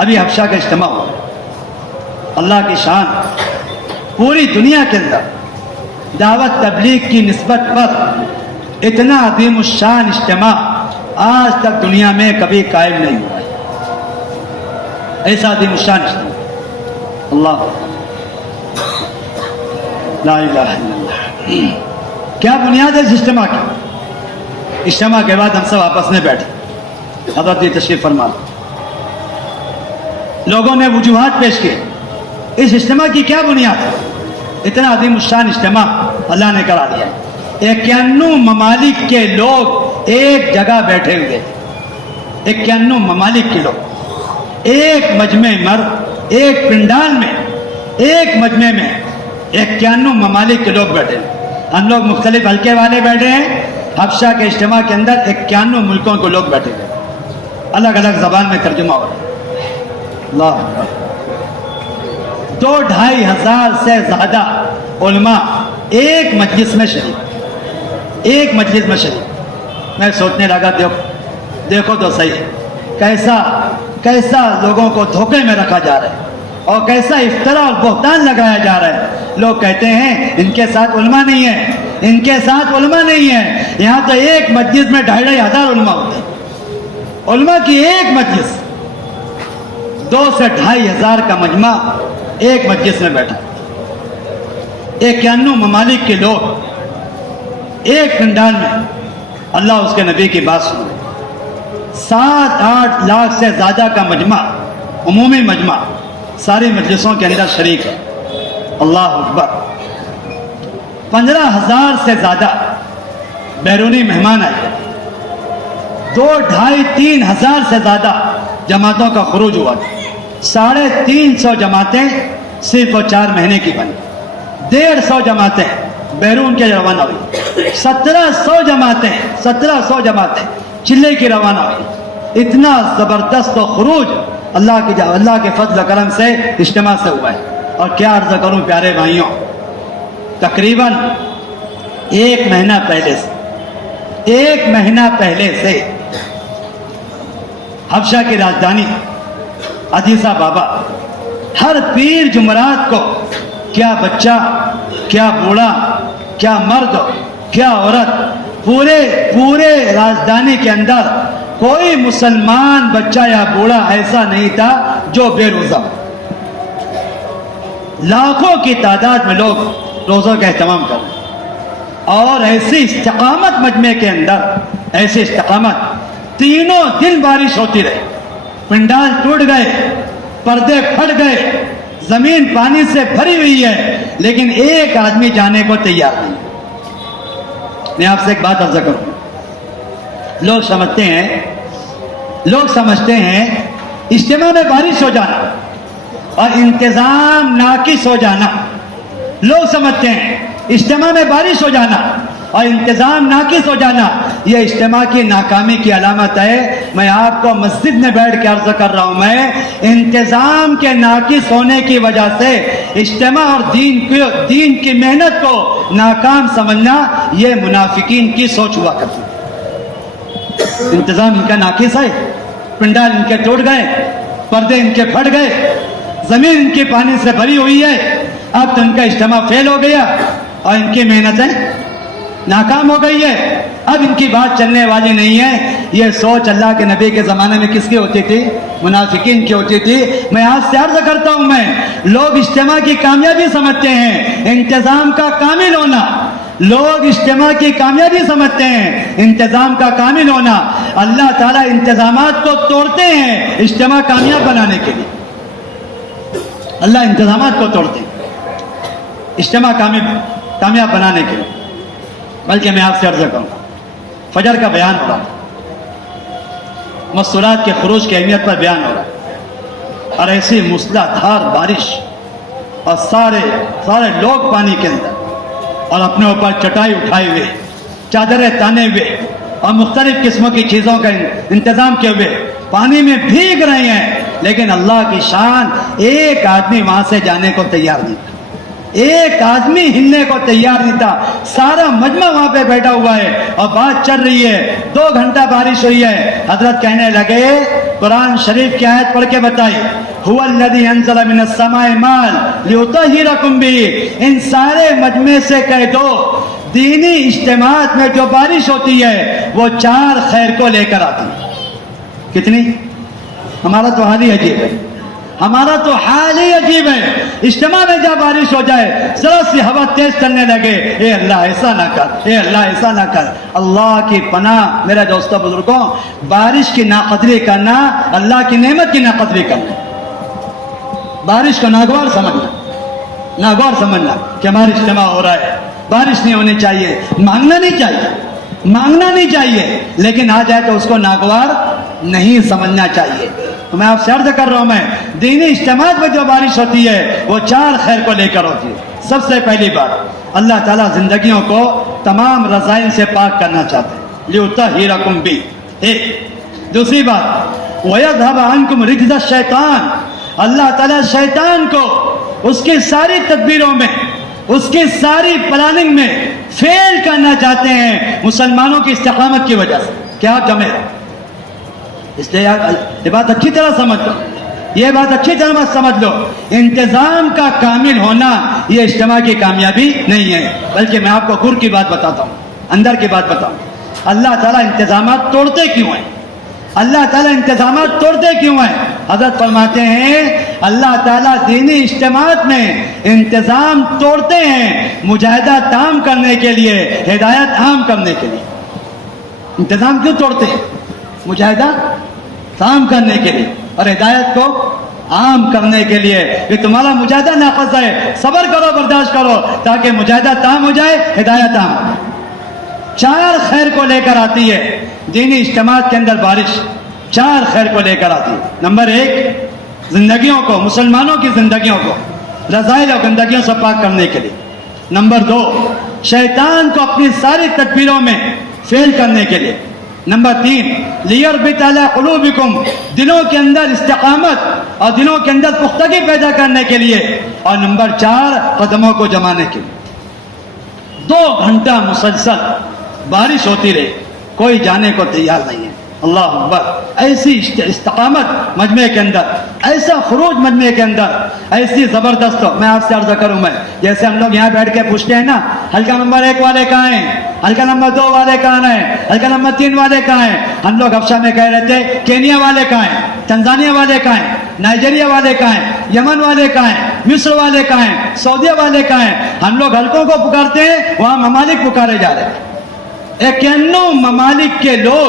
ابھی حبشہ کا اجتماع ہوا، اللہ کی شان، پوری دنیا کے اندر دعوت تبلیغ کی نسبت پر اتنا عظیم الشان اجتماع آج تک دنیا میں کبھی قائم نہیں ہوا ہے، ایسا عظیم الشان اجتماع۔ اللہ لا الہ الا اللہ۔ کیا بنیاد ہے اس اجتماع کی؟ اجتماع کے بعد ہم سب آپس میں بیٹھے، حضرت تشریف فرما، لوگوں نے وجوہات پیش کی، اس اجتماع کی کیا بنیاد ہے؟ اتنا عظیم الشان اجتماع اللہ نے کرا دیا ہے۔ 91 ممالک کے لوگ ایک جگہ بیٹھے ہوئے تھے، 91 ممالک کے لوگ ایک مجمع مرد، ایک پنڈال میں، ایک مجمع میں 91 ممالک کے لوگ بیٹھے ہیں۔ ہم لوگ مختلف حلقے والے بیٹھے ہیں، حبشہ کے اجتماع کے اندر 91 ملکوں کے لوگ بیٹھے ہوئے، الگ الگ زبان میں ترجمہ ہو رہا ہے۔ اللہ اکبر۔ 2-2.5 ہزار سے زیادہ علماء ایک مجلس میں شریک، ایک مجلس میں شریک۔ میں سوچنے لگا دیکھو تو صحیح، کیسا لوگوں کو دھوکے میں رکھا جا رہا ہے اور کیسا افطرا اور بہتان لگایا جا رہا ہے۔ لوگ کہتے ہیں ان کے ساتھ علماء نہیں ہے، ان کے ساتھ علماء نہیں ہے۔ یہاں تو ایک مجلس میں 2.5 ہزار علماء ہوتے ہیں، علماء کی ایک مجلس، 2 سے 2.5 ہزار کا مجمع ایک مجلس میں بیٹھا، 91 ممالک کے لوگ ایک پنڈال میں اللہ اس کے نبی کی بات سن رہے۔ 7-8 لاکھ سے زیادہ کا مجمع، عمومی مجمع، ساری مجلسوں کے اندر شریک ہے۔ اللہ اکبر۔ 15,000 سے زیادہ بیرونی مہمان آئے، 2-2.5-3 ہزار سے زیادہ جماعتوں کا خروج ہوا، 350 جماعتیں صرف 4 مہینے کی بنی، 150 جماعتیں بیرون کے روانہ ہوئی، 1700 جماعتیں چلے کی روانہ ہوئی۔ اتنا زبردست و خروج اللہ کے فضل و کرم سے اجتماع سے ہوا ہے۔ اور کیا عرض کروں پیارے بھائیوں، تقریباً 1 مہینہ پہلے سے حبشہ کی راجدھانی ادیس ابابا ہر پیر جمعرات کو کیا بچہ، کیا بوڑھا، کیا مرد، کیا عورت، پورے راجدھانی کے اندر کوئی مسلمان بچہ یا بوڑھا ایسا نہیں تھا جو بے روزہ۔ لاکھوں کی تعداد میں لوگ روزوں کا اہتمام کر رہے ہیں، اور ایسی استقامت مجمع کے اندر، ایسی استقامت، تینوں دن بارش ہوتی رہی، پنڈال ٹوٹ گئے، پردے پھٹ گئے، زمین پانی سے بھری ہوئی ہے، لیکن ایک آدمی جانے کو تیار نہیں۔ میں آپ سے ایک بات عرض کروں، لوگ سمجھتے ہیں اجتماع میں بارش ہو جانا اور انتظام ناقص ہو جانا، لوگ سمجھتے ہیں اجتماع میں بارش ہو جانا اور انتظام ناقص ہو جانا یہ اجتماع کی ناکامی کی علامت ہے۔ میں آپ کو مسجد میں بیٹھ کے عرض کر رہا ہوں، میں انتظام کے ناقص ہونے کی وجہ سے اجتماع اور دین کی محنت کو ناکام سمجھنا یہ منافقین کی سوچ ہوا کرتی ہے۔ انتظام ان کا ناقص ہے، پنڈال ان کے ٹوٹ گئے، پردے ان کے پھٹ گئے، زمین ان کے پانی سے بھری ہوئی ہے، اب تو ان کا اجتماع فیل ہو گیا اور ان کی محنتیں ناکام ہو گئی ہے، اب ان کی بات چلنے والی نہیں ہے۔ یہ سوچ اللہ کے نبی کے زمانے میں کس کی ہوتی تھی؟ منافقین کی ہوتی تھی۔ میں آپ سے عرض کرتا ہوں، لوگ اجتماع کی کامیابی سمجھتے ہیں انتظام کا کامل ہونا، لوگ اجتماع کی کامیابی سمجھتے ہیں انتظام کا کامل ہونا۔ اللہ تعالیٰ انتظامات کو توڑتے ہیں اجتماع کامیاب بنانے کے لیے، اللہ انتظامات کو توڑتے ہیں اجتماع کامیاب بنانے کے لیے۔ بلکہ میں آپ سے عرض کروں، فجر کا بیان ہو رہا ہے، مستورات کے خروج کی اہمیت پر بیان ہو رہا ہے، اور ایسی مسلح دھار بارش اور سارے لوگ پانی کے اندر اور اپنے اوپر چٹائی اٹھائے ہوئے، چادریں تانے ہوئے اور مختلف قسموں کی چیزوں کا انتظام کیے ہوئے پانی میں بھیگ رہے ہیں، لیکن اللہ کی شان ایک آدمی وہاں سے جانے کو تیار نہیں تھا۔ ایک آدمی ہلنے کو تیار نہیں تھا. سارا مجمع وہاں پہ بیٹھا ہوا ہے اور بات چل رہی ہے. 2 گھنٹہ بارش ہوئی ہے. حضرت کہنے لگے قرآن شریف کی آیت پڑھ کے بتائی, هو الذی انزل من السماء ماء لیطہرکم بہ. ان سارے مجمع سے کہہ دو دینی اجتماعات میں جو بارش ہوتی ہے وہ 4 خیر کو لے کر آتی ہے. کتنی؟ ہمارا تو حال ہی عجیب ہے, ہمارا تو حال ہی عجیب ہے. اجتماع میں جب بارش ہو جائے ذرا سی ہوا تیز چلنے لگے, اے اللہ ایسا نہ کر, اے اللہ ایسا نہ کر. اللہ کی پناہ میرے دوستوں بزرگوں, بارش کی ناقدری کرنا اللہ کی نعمت کی ناقدری کرنا. بارش کو ناگوار سمجھنا, ناگوار سمجھنا کہ ہمارا اجتماع ہو رہا ہے, بارش نہیں ہونی چاہیے, مانگنا نہیں چاہیے, مانگنا نہیں چاہیے, لیکن آ جائے تو اس کو ناگوار نہیں سمجھنا چاہیے. تو میں آپ سے عرض کر رہا ہوں, میں دینی اجتماعات میں جو بارش ہوتی ہے وہ 4 خیر کو لے کر ہوتی ہے. سب سے پہلی بات, اللہ تعالیٰ زندگیوں کو تمام رذائل سے پاک کرنا چاہتے ہیں, لیطہرکم بہ. ایک دوسری بات, وَيَذْهَبَ عَنْكُمْ رِجْزَ الشَّيْطَانِ. اللہ تعالیٰ شیطان کو اس کی ساری تدبیروں میں, اس کی ساری پلاننگ میں فیل کرنا چاہتے ہیں مسلمانوں کی استقامت کی وجہ سے. کیا آپ جمع رہے؟ اس لیے یہ بات اچھی طرح سمجھ لو, یہ بات اچھی طرح سمجھ لو, انتظام کا کامل ہونا یہ اجتماع کی کامیابی نہیں ہے, بلکہ میں آپ کو گر کی بات بتاتا ہوں, اندر کی بات بتاؤں. اللہ تعالیٰ انتظامات توڑتے کیوں ہیں؟ اللہ تعالیٰ انتظامات توڑتے کیوں ہیں؟ حضرت فرماتے ہیں اللہ تعالیٰ دینی اجتماعات میں انتظام توڑتے ہیں مجاہدہ تام کرنے کے لیے, ہدایت عام کرنے کے لیے. انتظام کیوں توڑتے ہیں؟ مجاہدہ تام کرنے کے لیے اور ہدایت کو عام کرنے کے لیے. کہ تمہارا مجاہدہ ناقص ہے, صبر کرو, برداشت کرو, تاکہ مجاہدہ تام ہو جائے, ہدایت عام ہو جائے. 4 خیر کو لے کر آتی ہے دینی اجتماعات کے اندر بارش, 4 خیر کو لے کر آتی ہے. نمبر 1, زندگیوں کو, مسلمانوں کی زندگیوں کو رذائل اور گندگیوں سے پاک کرنے کے لیے. نمبر 2, شیطان کو اپنی ساری تدبیروں میں فیل کرنے کے لیے. نمبر 3, لیربط علی قلوبکم, دلوں کے اندر استقامت اور دلوں کے اندر پختگی پیدا کرنے کے لیے. اور نمبر 4, قدموں کو جمانے کے لیے. 2 گھنٹہ مسلسل بارش ہوتی رہی, کوئی جانے کو تیار نہیں ہے. اللہ اکبر. ایسی استقامت مجمع کے اندر, ایسا خروج مجمع کے اندر, ایسی زبردست. میں آپ سے عرض کروں, میں جیسے ہم لوگ یہاں بیٹھ کے پوچھتے ہیں نا, حلقہ نمبر 1 والے کہاں ہیں, حلقہ نمبر 2 والے کہاں ہیں, حلقہ نمبر 3 والے کہاں ہیں. ہم لوگ افشا میں کہہ رہے تھے کینیا والے کہاں ہیں, تنزانیہ والے کہاں ہیں, نائجیریا والے کہاں ہیں, یمن والے کہاں ہیں, مصر والے کہاں ہیں, سعودیہ والے کہاں ہیں. ہم لوگ حلقوں کو پکارتے ہیں, وہاں ممالک پکارے جا رہے ہیں. 91 ممالک کے لوگ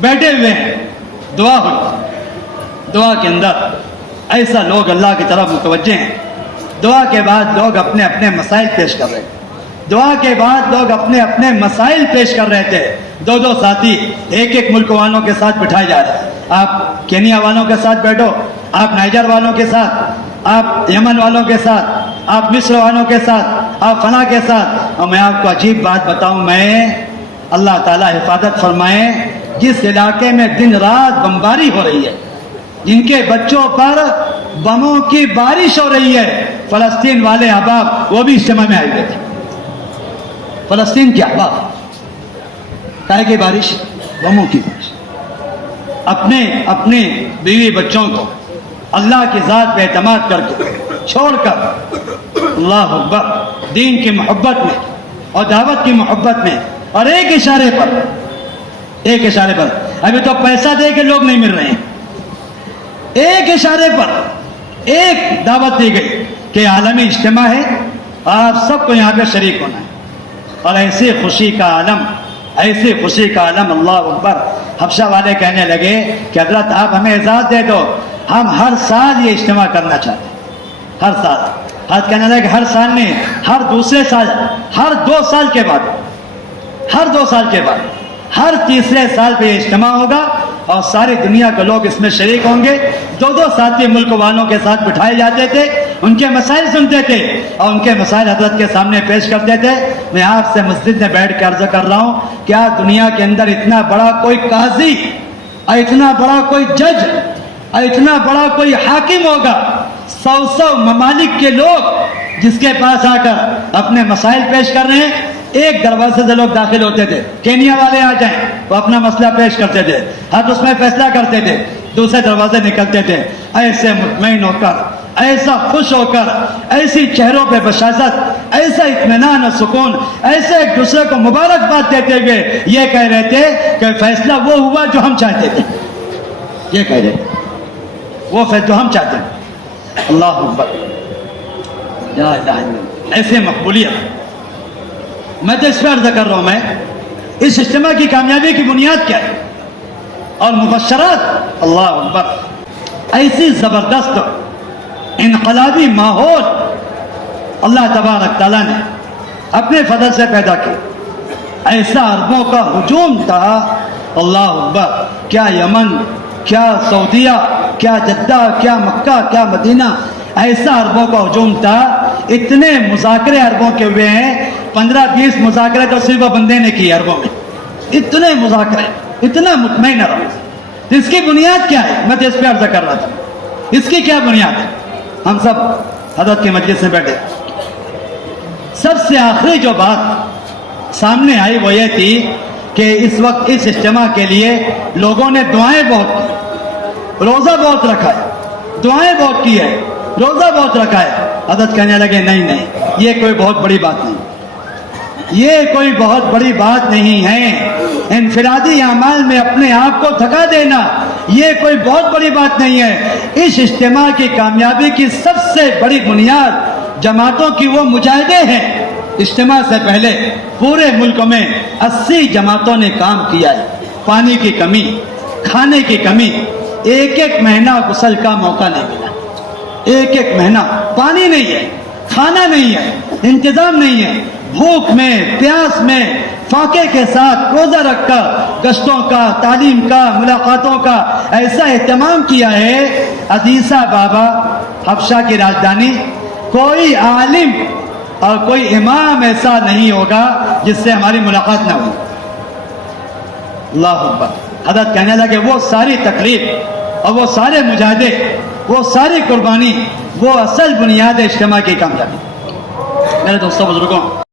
بیٹھے ہوئے ہیں. دعا ہوئی, دعا کے اندر ایسا لوگ اللہ کی طرف متوجہ ہیں. دعا کے بعد لوگ اپنے اپنے مسائل پیش کر رہے ہیں. دعا کے بعد لوگ اپنے اپنے مسائل پیش کر رہے تھے. 2 ساتھی ایک ملک والوں کے ساتھ بٹھائے جا رہے ہیں. آپ کینیا والوں کے ساتھ بیٹھو, آپ نائجر والوں کے ساتھ, آپ یمن والوں کے ساتھ, آپ مصر والوں کے ساتھ, آپ فلاں کے ساتھ. اور میں آپ کو عجیب بات بتاؤں, میں اللہ تعالیٰ حفاظت فرمائے, جس علاقے میں دن رات بمباری ہو رہی ہے, جن کے بچوں پر بموں کی بارش ہو رہی ہے, فلسطین والے احباب وہ بھی اجتماع میں آئے ہوئے تھے. فلسطین کے احباب, کائے کی بارش, بموں کی بارش. اپنے بیوی بچوں کو اللہ کی ذات پہ اعتماد کر کے چھوڑ کر, اللہ اکبر, دین کی محبت میں اور دعوت کی محبت میں, اور ایک اشارے پر, ابھی تو پیسہ دے کے لوگ نہیں مل رہے ہیں, ایک اشارے پر ایک دعوت دی گئی کہ عالمی اجتماع ہے, آپ سب کو یہاں پہ شریک ہونا ہے. اور ایسی خوشی کا عالم, ایسی خوشی کا عالم, اللہ اکبر. حبشہ والے کہنے لگے کہ حضرت آپ ہمیں اجازت دے دو, ہم ہر سال یہ اجتماع کرنا چاہتے ہیں, ہر سال. حضرت کہنے لگے ہر سال نہیں, ہر دوسرے سال, ہر 2 سال کے بعد, ہر 2 سال کے بعد, ہر تیسرے سال پہ یہ اجتماع ہوگا اور ساری دنیا کے لوگ اس میں شریک ہوں گے. 2 ساتھی ملک والوں کے ساتھ بٹھائے جاتے تھے, ان کے مسائل سنتے تھے اور ان کے مسائل حضرت کے سامنے پیش کرتے تھے. میں آپ سے مسجد میں بیٹھ کے عرض کر رہا ہوں, کیا دنیا کے اندر اتنا بڑا کوئی قاضی اور اتنا بڑا کوئی جج اور اتنا بڑا کوئی حاکم ہوگا؟ 100 ممالک کے لوگ جس کے پاس آ کر اپنے مسائل پیش کر رہے ہیں، ایک دروازے سے لوگ داخل ہوتے تھے، کینیا والے آ جائیں وہ اپنا مسئلہ پیش کرتے تھے، حد اس میں فیصلہ کرتے تھے، دوسرے دروازے نکلتے تھے، ایسے مطمئن ہو کر، ایسا خوش ہو کر، ایسی چہروں پہ بشاشت، ایسا اطمینان و سکون، ایسے ایک دوسرے کو مبارکباد دیتے ہوئے یہ کہہ رہے تھے کہ فیصلہ وہ ہوا جو ہم چاہتے تھے، یہ کہہ رہے تھے وہ فیصلہ جو ہم چاہتے ہیں۔ اللہ اکبر، لا الہ الا اللہ، ایسے مقبولیت۔ میں تو اس پہ عرض کر رہا ہوں، میں اس اجتماع کی کامیابی کی بنیاد کیا ہے اور مبشرات، اللہ اکبر، ایسی زبردست انقلابی ماحول اللہ تبارک تعالیٰ نے اپنے فضل سے پیدا کی، ایسا عربوں کا ہجوم تھا، اللہ اکبر، کیا یمن، کیا سعودیہ، کیا جدہ، کیا مکہ، کیا مدینہ، ایسا عربوں کا ہجوم تھا، اتنے مذاکرے عربوں کے ہوئے ہیں، 15-20 مذاکرے تو صرف بندے نے کیے عربوں میں، اتنے مذاکرے، اتنا مطمئن عرب۔ اس کی بنیاد کیا ہے؟ میں تو اس پہ عرض کر رہا تھا، اس کی کیا بنیاد ہے؟ ہم سب حضرت کے مجلس میں بیٹھے، سب سے آخری جو بات سامنے آئی وہ یہ تھی کہ اس وقت اس اجتماع کے لیے لوگوں نے دعائیں بہت کی، روزہ بہت رکھا ہے، دعائیں بہت کی ہے، روزہ بہت رکھا ہے۔ حضرت کہنے لگے نہیں، یہ کوئی بہت بڑی بات نہیں، یہ کوئی بہت بڑی بات نہیں ہے، انفرادی اعمال میں اپنے آپ کو تھکا دینا یہ کوئی بہت بڑی بات نہیں ہے۔ اس اجتماع کی کامیابی کی سب سے بڑی بنیاد جماعتوں کی وہ مجاہدے ہیں۔ اجتماع سے پہلے پورے ملک میں 80 جماعتوں نے کام کیا ہے، پانی کی کمی، کھانے کی کمی، ایک مہینہ غسل کا موقع نہیں ملا، ایک مہینہ پانی نہیں ہے، کھانا نہیں ہے، انتظام نہیں ہے، بھوک میں، پیاس میں، فاقے کے ساتھ روزہ رکھ کر گشتوں کا، تعلیم کا، ملاقاتوں کا ایسا اہتمام کیا ہے۔ عزیزہ بابا، حبشہ کی راجدھانی، کوئی عالم اور کوئی امام ایسا نہیں ہوگا جس سے ہماری ملاقات نہ ہو۔ اللہ اکبر۔ حضرت کہنے لگے وہ ساری تکلیف اور وہ سارے مجاہدے، وہ ساری قربانی، وہ اصل بنیاد اجتماع کی کامیابی۔ میرے دوستوں بزرگوں،